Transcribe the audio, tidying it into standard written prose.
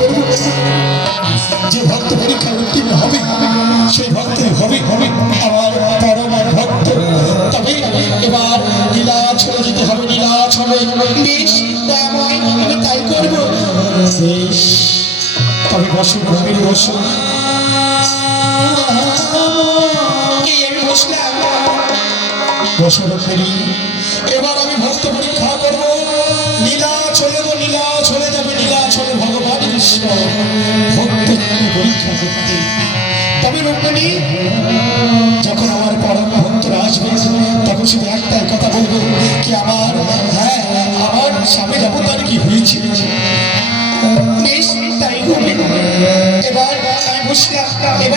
করবো, যে ভক্ত পরীক্ষা উত্তীর্ণ হবে সেই ভক্তই হবে আমার পরম ভক্ত। তবে এবার নীলাচলে যেতে হবে, নীলাচলে। বেশ দয়াময়, আমি তাই করবো। বেশ, তবে বসো গম্ভীর, বসো। এই আমি বসলাম, বসো রকমী। এবার আমি ভক্ত পরীক্ষা করবো। নীলাচলে গো, নীলাচলে যাবে, নীলাচলে ভগবান কৃষ্ণ ভক্ত পরীক্ষা করতে। তবে রকমী, যখন আমার পরম ভক্তরা আসবে তখন শুধু একটাই কথা বলবো কি, আমার হ্যাঁ আমার স্বামীর অবতার কি হয়েছে। বেশ তাই হবে। এবার আমি বসলাম। এবার